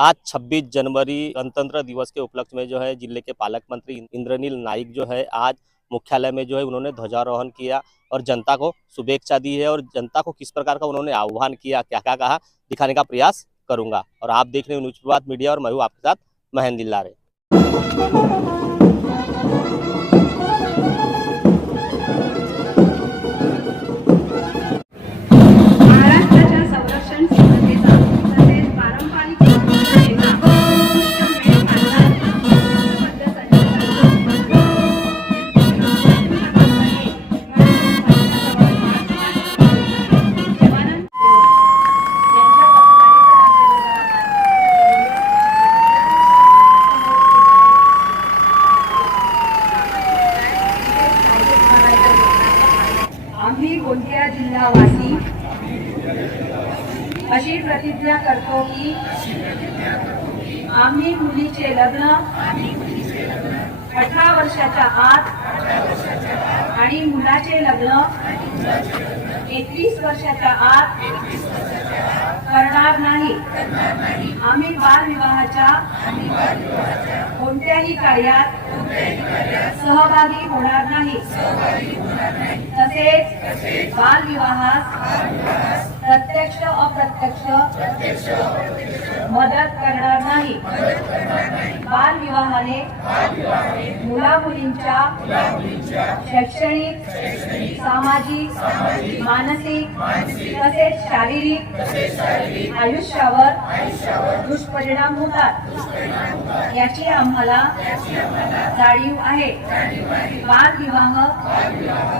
आज 26 जनवरी गणतंत्र दिवस के उपलक्ष्य में जो है जिले के पालक मंत्री इंद्रनील नाइक जो है आज मुख्यालय में जो है उन्होंने ध्वजारोहण किया और जनता को शुभेच्छा दी है और जनता को किस प्रकार का उन्होंने आह्वान किया, क्या क्या कहा, दिखाने का प्रयास करूंगा। और आप देख रहे हैं न्यूज प्रभात मीडिया और मैं हूं आपके साथ महेंद्र लारे। आम्ही गोंदिया जिल्हावासी अशी प्रतिज्ञा करतो की आम्ही मुलीचे लग्न 18 वर्षाच्या आत आणि मुलाचे लग्न 21 वर्षाच्या आत करणार नाही। आम्ही बालविवाहाच्या कोणत्याही कार्यात सहभागी होणार नाही। तसेच बालविवाहास प्रत्यक्ष अप्रत्यक्ष मदत करणार नाही। बालविवाहाने मुला मुलींच्या शैक्षणिक, सामाजिक, मानसिक तसेच शारीरिक आयुष्यावर दुष्परिणाम होतात, याची आम्हाला जाणीव आहे। बालविवाह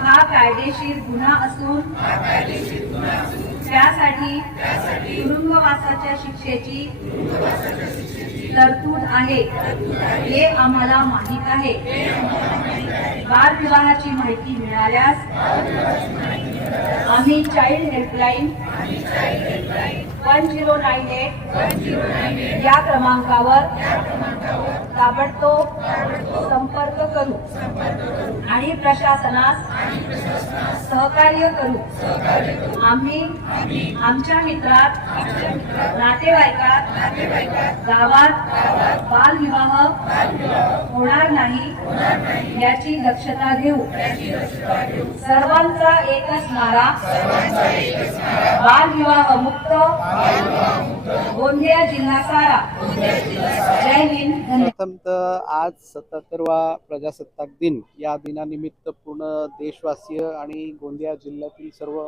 हा कायदेशीर गुन्हा असून त्यासाठी तुरुंगवासाच्या शिक्षेची तरतूद आहे, हे आम्हाला माहित आहे। बालविवाहाची माहिती मिळाल्यास आम्ही चाइल्ड हेल्पलाइन 1098 या क्रमांकावर ताबडतोब संपर्क करू आणि प्रशासनास सहकार्य करू। आम्ही आमच्या मित्रात, नातेवाईकात, गावात बालविवाह होणार नाही याची दक्षता घेऊ। सर्वांचा एकच नारा, बालविवाह मुक्त गोंदिया जिल्हा सारा। जय हिंद। प्रथमतः आज 77वा प्रजासत्ताक दिन या दिनानिमित्त पूर्ण देशवासीय आणि गोंदिया जिल्ह्यातील सर्व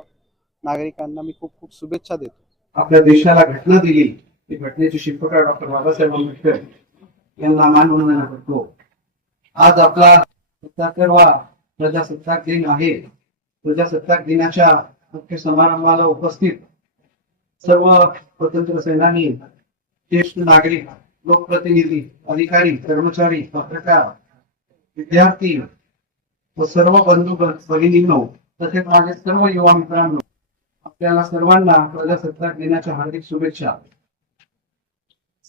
नागरिकांना मी खूप खूप शुभेच्छा देतो। आपल्या देशाला घटना दिली ती घटनेचे शिल्पकार डॉक्टर बाबासाहेब आंबेडकर यांना मानवंदना करतो। आज आपला 77वा प्रजासत्ताक दिन आहे। प्रजासत्ताक दिनाच्या मुख्य समारंभाला उपस्थित सर्व स्वतंत्र सेनानी, ज्येष्ठ नागरिक, लोकप्रतिनिधी, अधिकारी, कर्मचारी, पत्रकार, विद्यार्थी व सर्व बंधू भगिनींनो तसेच माझे सर्व युवा मित्रांनो, आपल्याला सर्वांना प्रजासत्ताक दिनाच्या हार्दिक शुभेच्छा।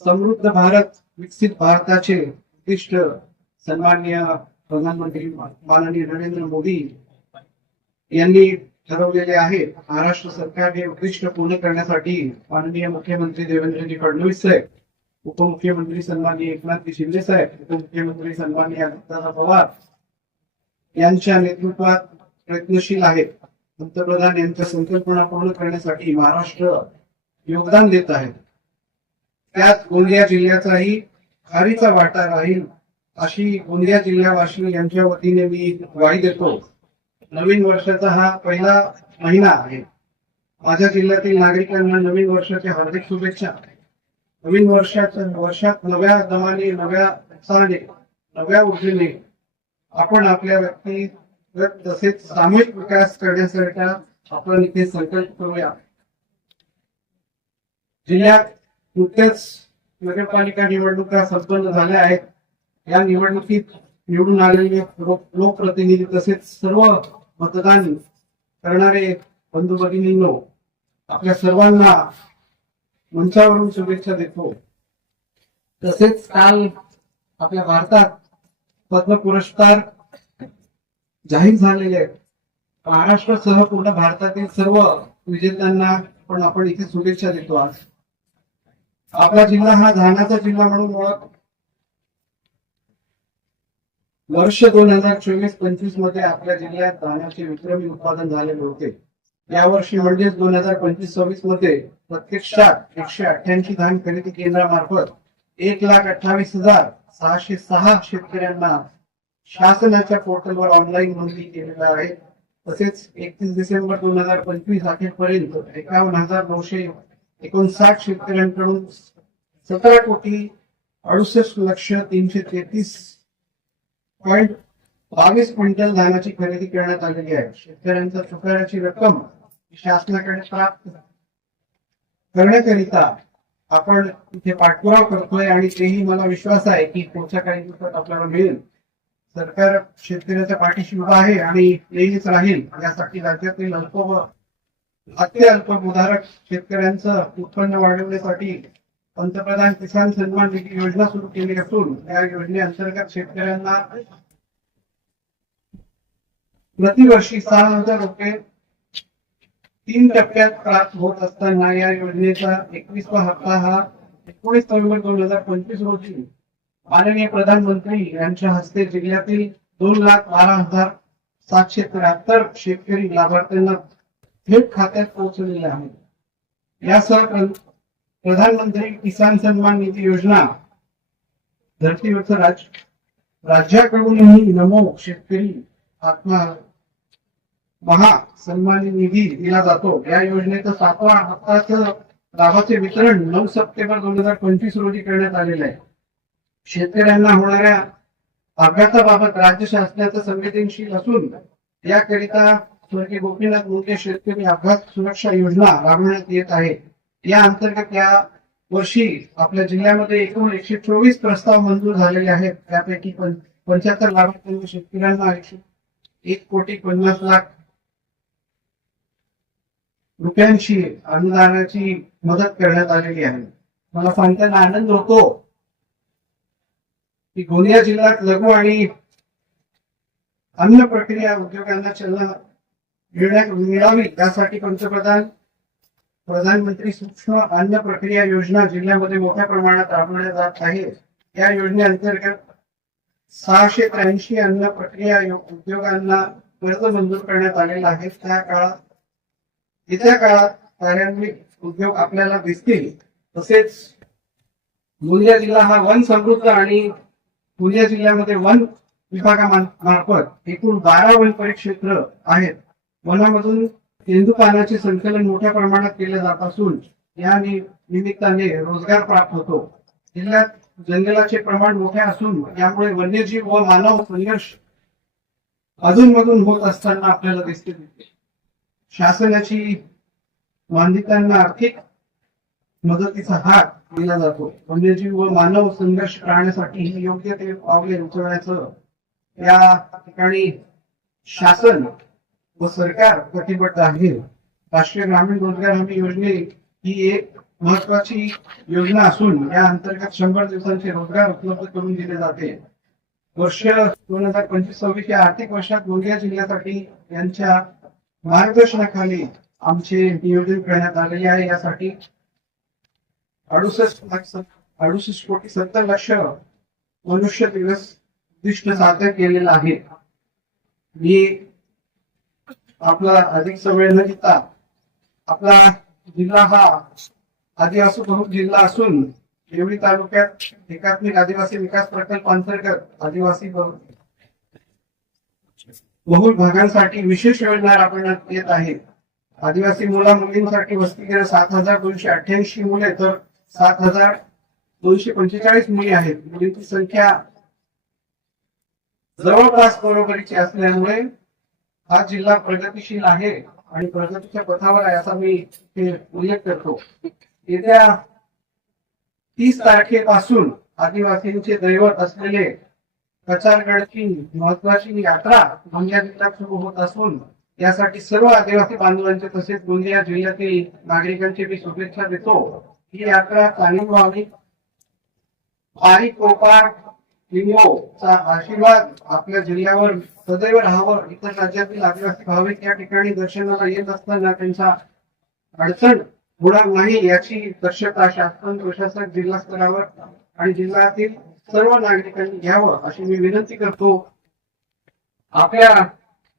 समृद्ध भारत, विकसित भारताचे उद्दिष्ट सन्माननीय प्रधानमंत्री माननीय नरेंद्र मोदी यांनी ठरवलेले आहे। महाराष्ट्र सरकार हे उद्दिष्ट पूर्ण करण्यासाठी माननीय मुख्यमंत्री देवेंद्रजी फडणवीस साहेब, उपमुख्यमंत्री सन्माननीय एकनाथजी शिंदे साहेब, उपमुख्यमंत्री सन्माननीय अजितदादा पवार यांच्या नेतृत्वात प्रयत्नशील आहे। पंतप्रधान यांच्या संकल्पना पूर्ण करण्यासाठी महाराष्ट्र योगदान देत आहे। त्यात गोंदिया जिल्ह्याचाही खारीचा वाटा राहील अशी गोंदिया जिल्हावासी यांच्या वतीने मी ग्वाही देतो। नवीन वर्षाचा हा पहिला महिना आहे। माझ्या जिल्ह्यातील नागरिकांना नवीन वर्षाच्या हार्दिक शुभेच्छा। नवीन वर्षात नव्या दमाने, नव्या उत्साहाने, नव्या ऊर्जेने आपण आपल्या व्यक्तिगत तसेच सामूहिक विकास करण्यासाठी आपण इथे संकल्प करूया। जिल्ह्यात नुकत्याच नगरपालिका निवडणुका संपन्न झाल्या आहेत। या निवडणुकीत निवडून आलेले लोकप्रतिनिधी तसेच सर्व मतदान करणारे बंधू भगिनींनो, आपल्या सर्वांना मंचावरून शुभेच्छा देतो। तसेच काल आपल्या भारतात पद्म पुरस्कार जाहीर झालेले आहेत। महाराष्ट्रासह पूर्ण भारतातील सर्व विजेत्यांना पण आपण इथे शुभेच्छा देतो। आज आपला जिल्हा हा धानाचा जिल्हा म्हणून ओळख वर्ष 2024-25 मध्ये आपल्या जिल्ह्यात धानाचे विक्रमी उत्पादन झालेले होते. यावर्षी म्हणजेच 2025-26 मध्ये प्रत्यक्षात 188 धान खरेदी केंद्रामार्फत 1,28,606 शेतकऱ्यांना शासनाच्या पोर्टलवर ऑनलाईन नोंदणी केलेला आहे. तसेच 31 डिसेंबर 2025 अखेरपर्यंत 51,959 शेतकऱ्यांकडून 17,68,333.22 क्विंटल धानाची खरेदी करण्यात आलेली आहे. शेतकऱ्यांच्या चुकाराची रक्कम शासनाकडे प्राप्त करण्याकरिता आपण इथे पाठपुरावा करतोय आणि तेही मला विश्वास आहे की पुढच्या काही दिवसात आपल्याला मिळेल. सरकार शेतकऱ्याच्या पाठीशी उभा आहे आणि नेहमीच राहील. यासाठी राज्यातील अल्प व अत्यल्प उदाहरक शेतकऱ्यांचं उत्पन्न वाढवण्यासाठी पंतप्रधान किसान सन्मान निधी योजना सुरू केली असून या योजनेअंतर्गत शेतकऱ्यांना प्रतिवर्षी 6,000 रुपये 3 टप्प्यात प्राप्त होत असताना या योजनेचा 21वा हप्ता हा 19 नोव्हेंबर 2025 रोजी माननीय प्रधानमंत्री यांच्या हस्ते जिल्ह्यातील 2,12,773 शेतकरी लाभार्थ्यांना थेट खात्यात पोहोचलेले आहेत. यासह प्रधानमंत्री किसान सन्मान निधी योजना धर्तीवरचा राज्याकडूनही नमो शेतकरी आत्मा महा सन्मान निधी दिला जातो. या योजनेचा 7वा हप्त्याचं लाभाचे वितरण 9 सप्टेंबर 2025 रोजी करण्यात आलेलं आहे. शेतकऱ्यांना होणाऱ्या अपघाताबाबत राज्य शासनाचं संवेदनशील असून याकरिता स्वर्गीय गोपीनाथ मुंडे शेतकरी अपघात सुरक्षा योजना राबवण्यात येत आहे. या अंतर्गत या वर्षी आपल्या जिल्ह्यामध्ये एकूण 124 प्रस्ताव मंजूर झालेले आहेत. त्यापैकी 75 लाभार्थ्यांना शेतकऱ्यांना 1,50,00,000 रुपयांची अनुदानाची मदत करण्यात आलेली आहे. मला सांगताना आनंद होतो की गोंदिया जिल्ह्यात लघु आणि अन्न प्रक्रिया उद्योगांना चालना मिळावी यासाठी प्रधानमंत्री सूक्ष्म अन्न प्रक्रिया योजना जिल्ह्यामध्ये मोठ्या प्रमाणात राबवण्यात जात आहे. या योजनेअंतर्गत 683 अन्न प्रक्रिया उद्योगांना कर्ज मंजूर करण्यात आलेलं आहे. येत्या काळात कार्यान्वित उद्योग आपल्याला दिसतील. तसेच गोंदिया जिल्हा हा वन समृद्ध आणि गोंदिया जिल्ह्यामध्ये वन विभागामार्फत एकूण 12 वन परिक्षेत्र आहेत. वनामधून तेंदूपानाचे संकलन मोठ्या प्रमाणात केले जात असून या निमित्ताने रोजगार प्राप्त होतो. जिल्ह्यात जंगलाचे प्रमाण मोठे असून यामुळे वन्यजीव व मानव संघर्ष अधूनमधून होत असताना आपल्याला दिसते. शासनाची बांधितांना आर्थिक मदतीचा हात दिला जातो. वन्यजीव व मानव संघर्ष टाळण्यासाठी योग्य ते पावले उचलण्याचं या ठिकाणी शासन व सरकार कटिबद्ध आहे. राष्ट्रीय ग्रामीण रोजगार हमी योजने ही एक महत्वाची योजना असून या अंतर्गत 100 दिवसांचे रोजगार उपलब्ध करून दिले जाते. वर्ष 2025-26 या आर्थिक वर्षात गोंदिया जिल्ह्यासाठी यांच्या मार्गदर्शनाखाली आमचे नियोजन करण्यात आलेले आहे. यासाठी 68,70,00,000 मनुष्य दिवस उद्दिष्ट साध्य केलेलं आहे. मी आपला अधिक समय न घेता आपला जिल्हा हा आदिवासी बहुल जिल्हा असून देवळी तालुक्यात एकात्मिक आदिवासी विकास प्रकल्प अंतर्गत आदिवासी बहुल भागांसाठी विशेष योजना राबवण्यात येत आहे. आदिवासी मुला मुलींसाठी वसतिगृह 7,288 मुले तर 7,245 मुली आहेत. मुलींची संख्या जवळपास बरोबरीची असल्यामुळे हा जिल्हा प्रगतीशील आहे आणि प्रगतीच्या पथावर आहे असा मी उल्लेख करतो. येत्या 30 तारखेपासून आदिवासींचे दैवत असलेले कचारगडची महत्वाची यात्रा गोंदिया जिल्ह्यात सुरू होत असून यासाठी सर्व आदिवासी बांधवांचे तसेच गोंदिया जिल्ह्यातील नागरिकांचे मी शुभेच्छा देतो. ही यात्रा चांगली व्हावी. पारिकोपार लिंगोचा आशीर्वाद आपल्या जिल्ह्यावर सदैव राहावं. इतर राज्यातील आदिवासी भाविक या ठिकाणी दर्शनाला येत असताना त्यांच्या अडचण होणार नाही याची दक्षता शासन प्रशासक जिल्हा स्तरावर आणि जिल्ह्यातील सर्व नागरिकांनी घ्यावं अशी मी विनंती करतो. आपल्या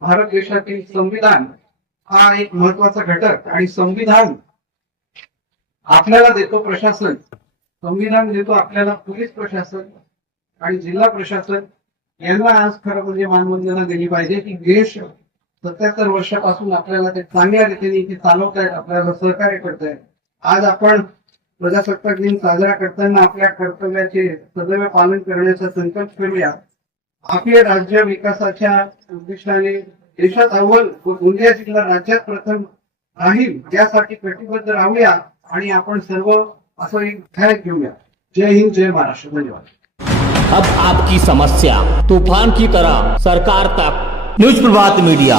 भारत देशातील संविधान हा एक महत्वाचा घटक आणि संविधान आपल्याला देतो प्रशासन, संविधान देतो आपल्याला पोलीस प्रशासन आणि जिल्हा प्रशासन यांना आज खरं म्हणजे मानवंदना दिली पाहिजे की देश 77 वर्षापासून आपल्याला ते चांगल्या रीतीने इथे चालवतायत, आपल्याला सहकार्य करतायत. आज आपण प्रजासत्ताक दिन साजरा करताना आपल्या कर्तव्याचे सदैव पालन करण्याचा संकल्प करूया. आपले राज्य विकासाच्या उद्दिष्टाने देशात अव्वल व गोंदिया जिल्हा राज्यात प्रथम राहील यासाठी कटिबद्ध राहूया आणि आपण सर्व असं एक ध्यान घेऊया. जय हिंद, जय महाराष्ट्र. धन्यवाद. अब आपकी समस्या तूफान की तरह सरकार तक. न्यूज प्रभात मीडिया.